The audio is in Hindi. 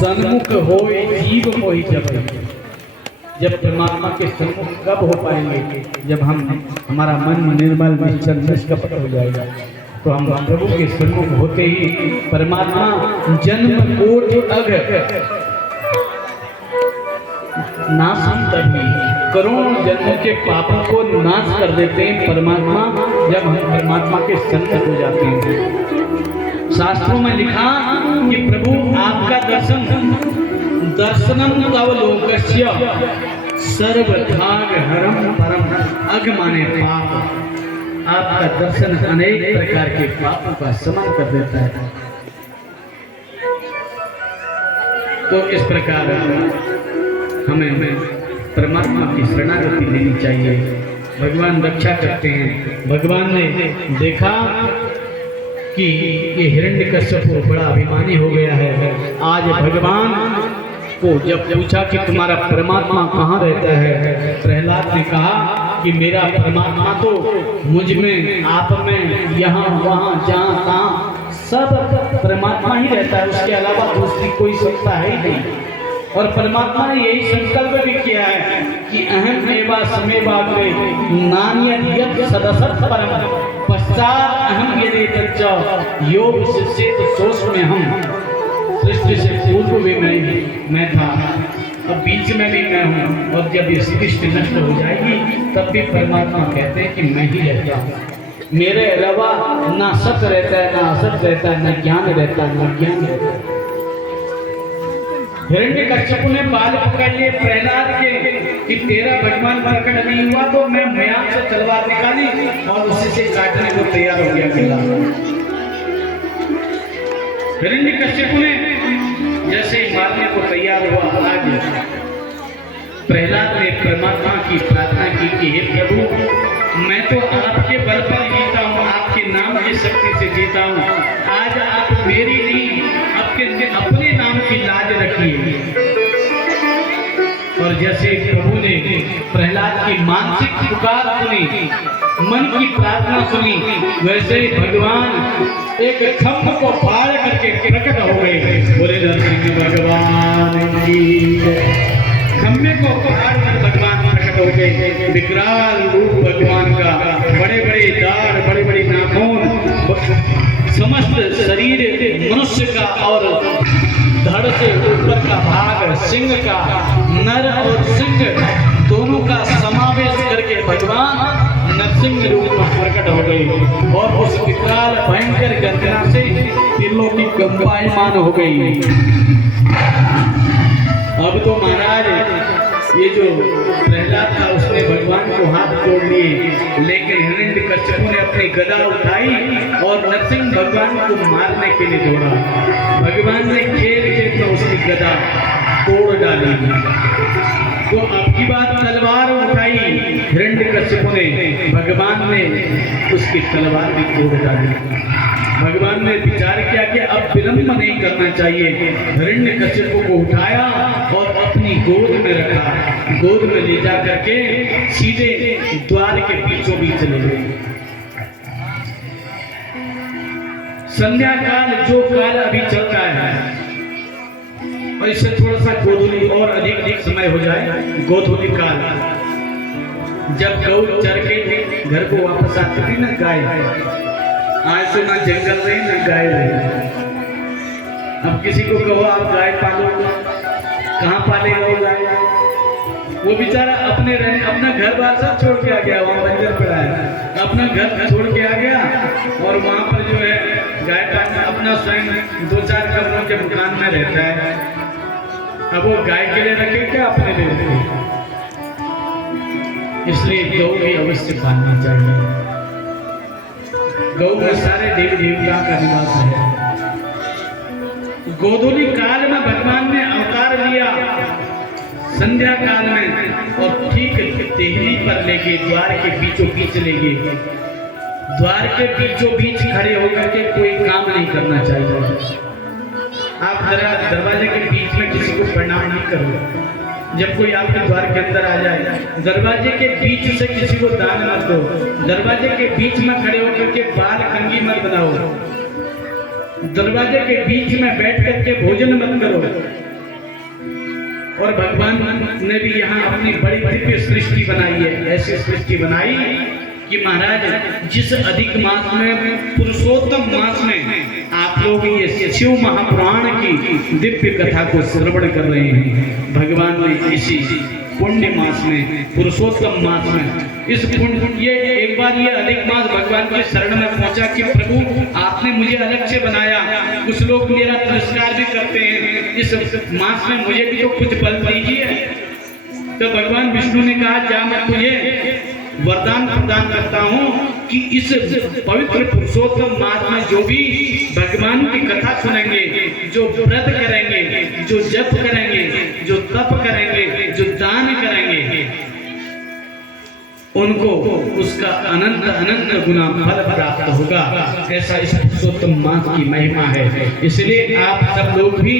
सन्मुख होए जीव मोहि जब परमात्मा के सन्मुख कब हो पाएंगे? जब हमारा मन निर्मल निश्चल निष्कपट हो जाएगा, तो हम प्रभु के सन्मुख होते ही परमात्मा जन्म कोटि अघ नाशम करती, करोड़ों जन्मों के पापों को नाश कर देते हैं परमात्मा, जब हम परमात्मा के सन्मुख हो जाते हैं। शास्त्रों में लिखा कि प्रभु आपका दर्शनम तव लोकस्य सर्वभाग हरम परम अघ माने पाप। आपका दर्शन अनेक प्रकार के पापों का शमन कर देता है। तो इस प्रकार हमें परमात्मा की शरणागति लेनी चाहिए। भगवान रक्षा करते हैं। भगवान ने देखा कि ये हिरण्यकश्यप बड़ा अभिमानी हो गया है। आज भगवान को जब पूछा कि तुम्हारा परमात्मा कहाँ रहता है, प्रहलाद ने कहा कि मेरा परमात्मा तो मुझ में, आप में, यहाँ वहाँ जहाँ तहाँ सब परमात्मा ही रहता है, उसके अलावा दूसरी कोई सत्ता है ही नहीं। और परमात्मा ने यही संकल्प भी किया है कि अहम एवा समेवाग्रे नान्यत् सदसत् परम पश्चात अहम यदि तच्च यो विशिष्येत सोऽस्मि हम। सृष्टि से पूर्व भी मैं था, अब बीच में भी मैं हूँ, और जब ये सृष्टि नष्ट हो जाएगी तब भी परमात्मा कहते हैं कि मैं ही रहता हूँ। मेरे अलावा ना सत रहता है, ना असत रहता है, न ज्ञान रहता है, न ज्ञान रहता है। हिरण्यकश्यप ने बाल पकड़ लिए प्रहलाद के कि तेरा भगवान प्रकट नहीं हुआ तो मैं म्यान से तलवार निकाली और उसी से काटने को तैयार हो गया किला। हिरण्यकश्यप ने जैसे ही मारने को तैयार हुआ, आगे प्रहलाद ने परमात्मा की प्रार्थना की कि हे प्रभु, मैं तो आपके बल पर जीता हूँ, आपके नाम की शक्ति से जीता हूँ। आज आप मेरी नहीं, अपने नाम की लाज रखिए। और जैसे प्रभु ने प्रहलाद की मानसिक पुकार सुनी, मन की प्रार्थना सुनी, वैसे ही भगवान एक खम्भ को फाड़ करके प्रकट हो गए। बोले नरसिंह भगवान की। खम्भे को फाड़ कर भगवान प्रकट हो गए। विकराल रूप भगवान का, बड़े बड़े दाढ़, बड़े बड़े नाखून, समस्त शरीर मनुष्य का और धड़ से ऊपर का भाग सिंह का, नर और सिंह दोनों का समावेश करके भगवान नरसिंह रूप में प्रकट हो गए। और उस विकराल भयंकर गर्जना से दिलों की कंपायमान हो गई। अब तो महाराज ये जो प्रहलाद था उसने भगवान को हाथ जोड़ लिए, लेकिन हिरण्यकश्यप ने अपनी गदा उठाई और नरसिंह भगवान को मारने के लिए दौड़ा। भगवान ने खेल खेल में उसकी गदा तोड़ डाली। तो अब की बात तलवार उठाई हिरण्यकश्यप ने, भगवान ने उसकी तलवार भी तोड़ डाली। भगवान ने विचार किया कि अब विलंब नहीं करना चाहिए। हिरण्यकश्यप को उठाया और अपनी गोद में रखा। गोद में ले जा करके सीधे द्वार के बीचों बीच चले गए। संध्या काल जो काल अभी चलता है, और इससे थोड़ा सा गोधूली और अधिक समय हो जाए, गोधूली काल, जब गौ चर के घर को वापस आती थी ना गाय, आज तो ना जंगल रही ना गाय रही। अब किसी को कहो आप गाय पालो, कहाँ पालेगा वो गाय? वो बेचारा अपना घर बार सब छोड़ के आ गया, वहाँ बंजर पड़ा है, अपना घर छोड़ के आ गया और वहाँ पर जो है गाय पालना, अपना स्वयं 2-4 कमरों के मकान में रहता है। अब वो गाय के लिए रखे क्या अपने लिए रखे? इसलिए गौ भी अवश्य पालनी चाहिए। गौ में सारे देवी देवता का निवास है। गोधूली काल में भगवान ने अवतार लिया, संध्या काल में, और ठीक देहली पर लेके द्वार के बीचों बीच ले गए। द्वार के बीचों बीच खड़े होकर के कोई काम नहीं करना चाहिए। आप जरा दरवाजे के बीच में किसी को प्रणाम नहीं करो। जब कोई आपके द्वार के अंदर आ जाए, दरवाजे के बीच से किसी को दान मत दो। दरवाजे के बीच में खड़े होकर के बाल कंघी मत बनाओ। दरवाजे के बीच में बैठ करके भोजन मत करो। और भगवान ने भी यहाँ अपनी बड़ी दिव्य सृष्टि बनाई है। ऐसी सृष्टि बनाई कि महाराज जिस अधिक मास में, पुरुषोत्तम मास में आप लोग ये शिव महापुराण की दिव्य कथा को श्रवण कर रहे हैं। भगवान ने इसी पुण्य मास में, पुरुषोत्तम मास में, इस पुण्य, ये एक बार ये अधिक मास भगवान के शरण में पहुंचा कि प्रभु आपने मुझे अलग से बनाया, कुछ लोग मेरा तिरस्कार भी करते हैं, इस मास में मुझे भी तो कुछ बल दीजिए। तो भगवान विष्णु ने कहा, जा मैं तुझे वरदान प्रदान करता हूँ कि इस पवित्र पुरुषोत्तम मास में जो भी भगवान की कथा सुनेंगे, जो व्रत करेंगे, जो जप करेंगे, जो तप करेंगे, जो दान करेंगे, उनको उसका अनंत अनंत गुना फल प्राप्त होगा। ऐसा इस पुरुषोत्तम मास की महिमा है। इसलिए आप सब लोग भी